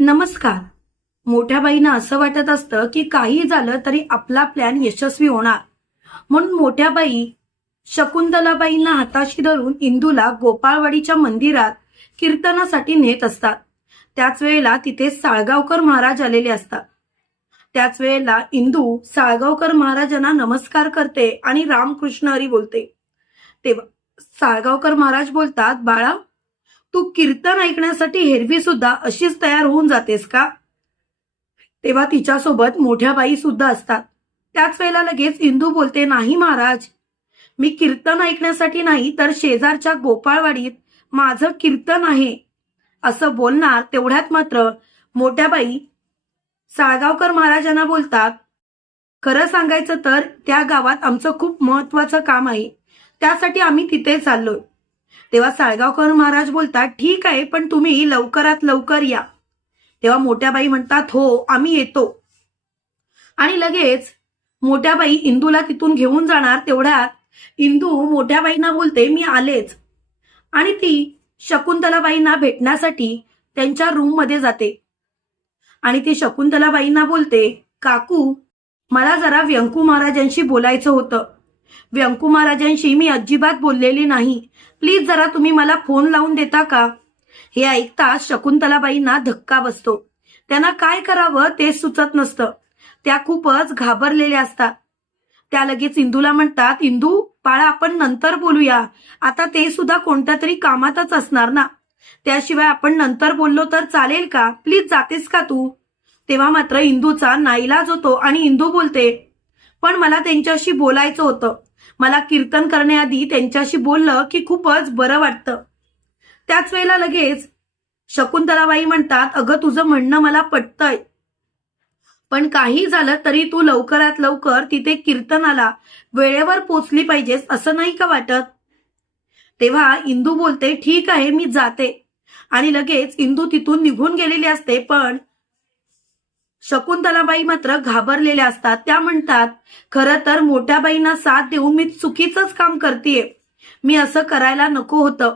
नमस्कार. मोठ्या बाईंना असं वाटत असतं की काही झालं तरी आपला प्लॅन यशस्वी होणार. म्हणून मोठ्या बाई शकुंतलाबाईंना हाताशी धरून इंदूला गोपाळवाडीच्या मंदिरात कीर्तनासाठी नेत असतात. त्याच वेळेला तिथे साळगावकर महाराज आलेले असतात. त्याच वेळेला इंदू साळगावकर महाराजांना नमस्कार करते आणि रामकृष्ण हरी बोलते. तेव्हा साळगावकर महाराज बोलतात बाळा तू कीर्तन ऐकण्यासाठी हेरवी सुद्धा अशीच तयार होऊन जातेस का? तेव्हा तिच्यासोबत मोठ्या बाई सुद्धा असतात. त्याच वेळेला लगेच इंदू बोलते नाही महाराज मी कीर्तन ऐकण्यासाठी नाही तर शेजारच्या गोपाळवाडीत माझं कीर्तन आहे. असं बोलणार तेवढ्यात मात्र मोठ्या बाई साळगावकर महाराजांना बोलतात खरं सांगायचं तर त्या गावात आमचं खूप महत्वाचं काम आहे. त्यासाठी आम्ही तिथे चाललोय. तेव्हा साळगावकर महाराज बोलतात ठीक आहे पण तुम्ही लवकरात लवकर या. तेव्हा मोठ्याबाई म्हणतात हो आम्ही येतो. आणि लगेच मोठ्या बाई इंदूला तिथून घेऊन जाणार तेवढ्यात इंदू मोठ्याबाईंना बोलते मी आलेच. आणि ती शकुंतलाबाईंना भेटण्यासाठी त्यांच्या रूममध्ये जाते. आणि ती शकुंतलाबाईंना बोलते काकू मला जरा व्यंकू महाराजांशी बोलायचं होतं. व्यंकू महाराजांशी मी अजिबात बोललेली नाही. प्लीज जरा तुम्ही मला फोन लावून देता का? हे ऐकता शकुंतलाबाईंना धक्का बसतो. त्यांना काय करावं ते सुचत नसतं. त्या खूपच घाबरलेल्या असतात. त्या लगेच इंदूला म्हणतात इंदू बाळा आपण नंतर बोलूया. आता ते सुद्धा कोणत्या तरी कामातच असणार ना. त्याशिवाय आपण नंतर बोललो तर चालेल का? प्लीज जातेस का तू? तेव्हा मात्र इंदूचा नाईलाज होतो आणि इंदू बोलते पण मला त्यांच्याशी बोलायचं होतं. मला कीर्तन करण्याआधी त्यांच्याशी बोललं की खूपच बरं वाटतं. त्याच वेळेला लगेच शकुंतलाबाई म्हणतात अगं तुझं म्हणणं मला पटतंय. पण काही झालं तरी तू लवकरात लवकर तिथे कीर्तनाला वेळेवर पोचली पाहिजेस असं नाही का वाटत? तेव्हा इंदू बोलते ठीक आहे मी जाते. आणि लगेच इंदू तिथून निघून गेलेली असते पण शकुंतलाबाई मात्र घाबरलेल्या असतात. त्या म्हणतात खरं तर मोठ्या बाईंना साथ देऊन मी चुकीचंच काम करतेय. मी असं करायला नको होतं.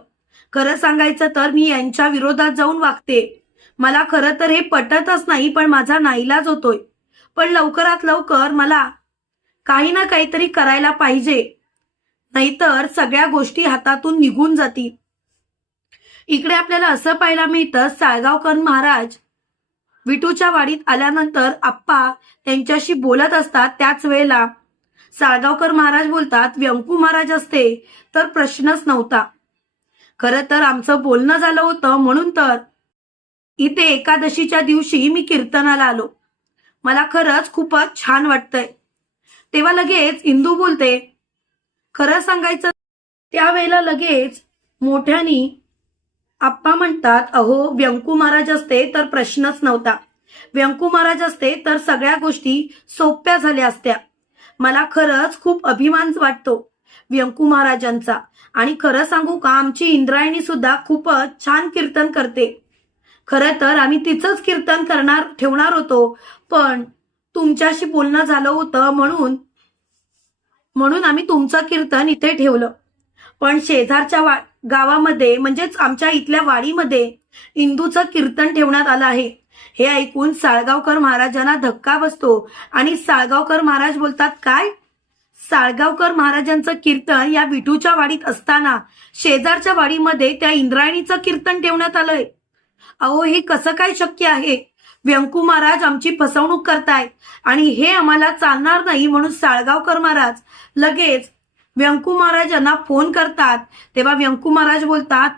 खरं सांगायचं तर मी यांच्या विरोधात जाऊन वागते. मला खरं तर हे पटतच नाही पण माझा नाईलाज होतोय. पण लवकरात लवकर मला काही ना काहीतरी करायला पाहिजे. नाहीतर सगळ्या गोष्टी हातातून निघून जातील. इकडे आपल्याला असं पाहायला मिळतं साळगावकर महाराज विटूच्या वाडीत आल्यानंतर आप्पा त्यांच्याशी बोलत असतात त्याच वेळेला. साळगावकर महाराज बोलतात व्यंकू महाराज असते तर प्रश्नच नव्हता. खरं तर आमचं बोलणं झालं होतं म्हणून तर इथे एकादशीच्या दिवशी मी कीर्तनाला आलो. मला खरंच खूपच छान वाटतंय. तेव्हा लगेच इंदू बोलते खरं सांगायचं त्यावेळेला लगेच मोठ्यानी आप्पा म्हणतात अहो व्यंकू महाराज असते तर प्रश्नच नव्हता. व्यंकू महाराज असते तर सगळ्या गोष्टी सोप्या झाल्या असत्या. मला खरंच खूप अभिमान वाटतो व्यंकू महाराजांचा. आणि खरं सांगू का आमची इंद्रायणी सुद्धा खूपच छान कीर्तन करते. खरं तर आम्ही तिचंच कीर्तन करणार ठेवणार होतो पण तुमच्याशी बोलणं झालं होतं म्हणून म्हणून आम्ही तुमचं कीर्तन इथे ठेवलं. पण शेजारच्या वा गावामध्ये म्हणजेच आमच्या इथल्या वाडीमध्ये इंदूचं कीर्तन ठेवण्यात आलं आहे. हे ऐकून साळगावकर महाराजांना धक्का बसतो. आणि साळगावकर महाराज बोलतात काय? साळगावकर महाराजांचं कीर्तन या विठूच्या वाडीत असताना शेजारच्या वाडीमध्ये त्या इंद्रायणीचं कीर्तन ठेवण्यात आलंय. अहो हे कसं काय शक्य आहे? व्यंकू महाराज आमची फसवणूक करतायत आणि हे आम्हाला चालणार नाही म्हणून साळगावकर महाराज लगेच व्यंकू महाराजांना फोन करतात तेव्हा व्यंकू महाराज बोलतात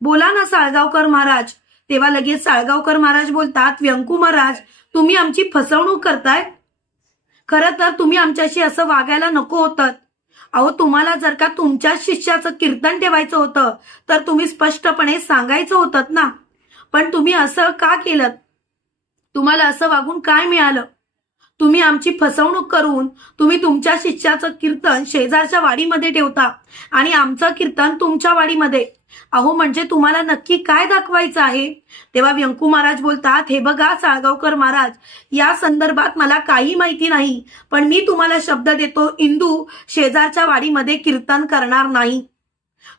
बोला ना साळगावकर महाराज. तेव्हा लगेच साळगावकर महाराज बोलतात व्यंकू महाराज तुम्ही आमची फसवणूक करताय? खरं तर तुम्ही आमच्याशी असं वागायला नको होतं. अहो तुम्हाला जर का तुमच्या शिष्याचं कीर्तन ठेवायचं होतं तर तुम्ही स्पष्टपणे सांगायचं होतं ना. पण तुम्ही असं का केलं? तुम्हाला असं वागून काय मिळालं? तुम्ही आमची फसवणूक करून तुम्ही तुमच्या शिष्याचं कीर्तन शेजारच्या वाडीमध्ये ठेवता आणि आमचं कीर्तन तुमच्या वाडीमध्ये. अहो म्हणजे तुम्हाला नक्की काय दाखवायचं आहे? तेव्हा व्यंकू महाराज बोलतात हे बघा साळगावकर महाराज या संदर्भात मला काही माहिती नाही पण मी तुम्हाला शब्द देतो इंदू शेजारच्या वाडीमध्ये कीर्तन करणार नाही.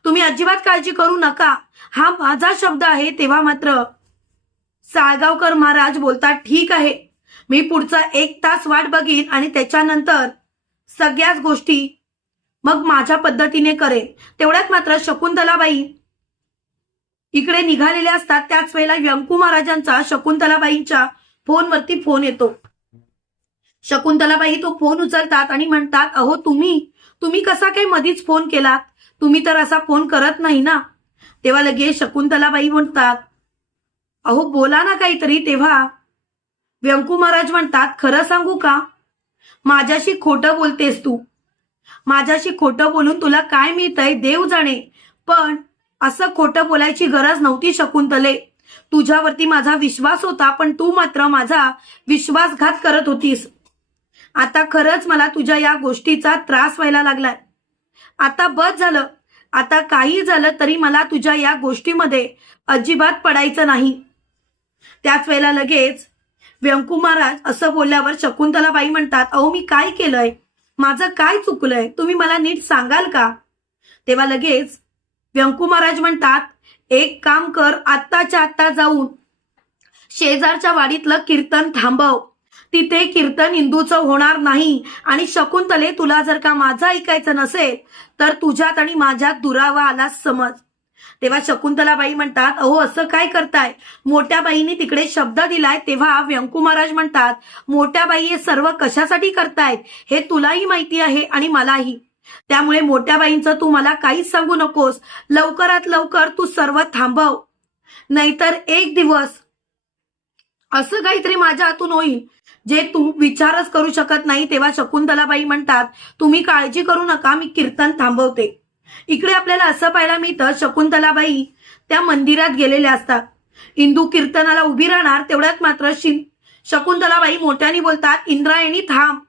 तुम्ही अजिबात काळजी करू नका. हा माझा शब्द आहे तेव्हा मात्र साळगावकर महाराज बोलतात ठीक आहे मी पुढचा एक तास वाट बघीन आणि त्याच्यानंतर सगळ्याच गोष्टी मग माझ्या पद्धतीने करेन. तेवढ्यात मात्र शकुंतलाबाई इकडे निघालेले असतात. त्याच वेळेला व्यंकू महाराजांचा शकुंतलाबाईंच्या फोनवरती फोन येतो. शकुंतलाबाई तो फोन उचलतात आणि म्हणतात अहो तुम्ही तुम्ही कसा काही मधीच फोन केलात? तुम्ही तर असा फोन करत नाही ना? तेव्हा लगेच शकुंतलाबाई म्हणतात अहो बोला ना काहीतरी तेव्हा व्यंकू महाराज म्हणतात खरं सांगू का? माझ्याशी खोटं बोलतेस तू. माझ्याशी खोटं बोलून तुला काय मिळतंय देव जाणे. पण असं खोटं बोलायची गरज नव्हती शकुंतले. तुझ्यावरती माझा विश्वास होता पण तू मात्र माझा विश्वासघात करत होतीस. आता खरंच मला तुझ्या या गोष्टीचा त्रास व्हायला लागलाय. आता बस झालं. आता काही झालं तरी मला तुझ्या या गोष्टीमध्ये अजिबात पडायचं नाही. त्याच वेळेला लगेच व्यंकू महाराज असं बोलल्यावर शकुंतलाबाई म्हणतात अहो मी काय केलंय? माझं काय चुकलंय? तुम्ही मला नीट सांगाल का? तेव्हा लगेच व्यंकू महाराज म्हणतात एक काम कर आत्ताच्या आत्ता जाऊन शेजारच्या वाडीतलं कीर्तन थांबव. तिथे कीर्तन इंदूचं होणार नाही आणि शकुंतले तुला जर का माझं ऐकायचं नसेल तर तुझ्यात आणि माझ्यात दुरावा आला समज. तेव्हा शकुंतलाबाई म्हणतात अहो असं काय करताय? मोठ्या बाईंनी तिकडे शब्द दिलाय तेव्हा व्यंकू महाराज म्हणतात मोठ्या बाई हे सर्व कशासाठी करतायत? हे तुलाही माहिती आहे आणि मलाही. त्यामुळे मोठ्या बाईंचं तू मला काहीच सांगू नकोस. लवकरात लवकर तू सर्व थांबव. नाहीतर एक दिवस असं काहीतरी माझ्या हातून होईल. जे तू विचारच करू शकत नाही तेव्हा शकुंतलाबाई म्हणतात तुम्ही काळजी करू नका मी कीर्तन थांबवते. इकडे आपल्याला असं पाहायला मिळतं शकुंतलाबाई त्या मंदिरात गेलेल्या असतात. इंदू कीर्तनाला उभी राहणार तेवढ्यात मात्र शकुंतलाबाई मोठ्याने बोलतात इंद्रायणी थांब.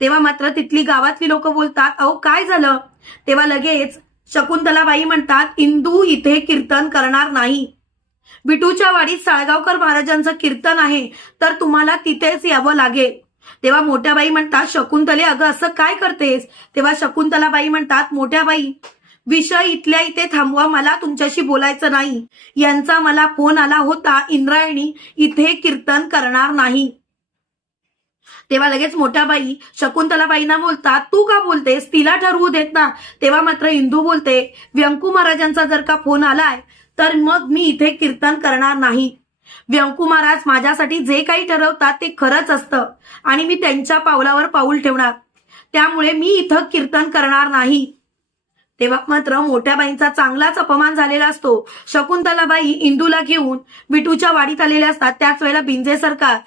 तेव्हा मात्र तिथली गावातली लोक बोलतात अहो काय झालं? तेव्हा लगेच शकुंतलाबाई म्हणतात इंदू इथे कीर्तन करणार नाही. विटूच्या वाडीत साळगावकर महाराजांचं कीर्तन आहे तर तुम्हाला तिथेच यावं लागेल. तेव्हा मोठ्या बाई म्हणतात शकुंतले अगं असं काय करतेस? तेव्हा शकुंतलाबाई म्हणतात मोठ्या बाई विषय इथल्या इथे थांबवा मला तुमच्याशी बोलायचं नाही. यांचा मला फोन आला होता इंद्रायणी इथे कीर्तन करणार नाही. तेव्हा लगेच मोठ्या बाई शकुंतलाबाईंना बोलतात तू का बोलतेस? तिला ठरवू देत ना. तेव्हा मात्र इंदू बोलते व्यंकू महाराजांचा जर का फोन आलाय तर मग मी इथे कीर्तन करणार नाही. व्यंकू महाराज माझ्यासाठी जे काही ठरवतात ते खरंच असतं आणि मी त्यांच्या पावलावर पाऊल ठेवणार. त्यामुळे मी इथं कीर्तन करणार नाही. तेव्हा मात्र मोठ्या बाईंचा चांगलाच अपमान झालेला असतो. शकुंतलाबाई इंदूला घेऊन विटूच्या वाडीत आलेल्या असतात. त्याच वेळेला बिंजे सरकार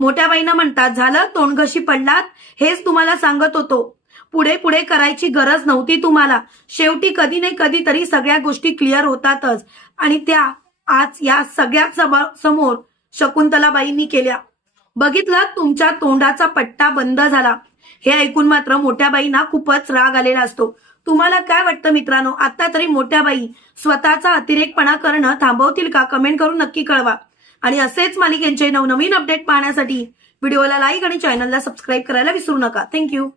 मोठ्या बाईंना म्हणतात झालं? तोंडघशी पडलात? हेच तुम्हाला सांगत होतो. पुढे पुढे करायची गरज नव्हती तुम्हाला. शेवटी कधी नाही कधी तरी सगळ्या गोष्टी क्लिअर होतातच आणि त्या आज या सगळ्या समोर शकुंतलाबाईंनी केल्या. बघितलं तुमच्या तोंडाचा पट्टा बंद झाला. हे ऐकून मात्र मोठ्या बाईंना खूपच राग आलेला असतो. तुम्हाला काय वाटतं मित्रांनो? आता तरी मोठ्या बाई स्वतःचा अतिरेकपणा करणं थांबवतील का? कमेंट करून नक्की कळवा. आणि असेच मालिकेंचे नवनवीन अपडेट पाहण्यासाठी व्हिडिओला लाईक आणि चॅनलला सबस्क्राईब करायला विसरू नका. थँक्यू.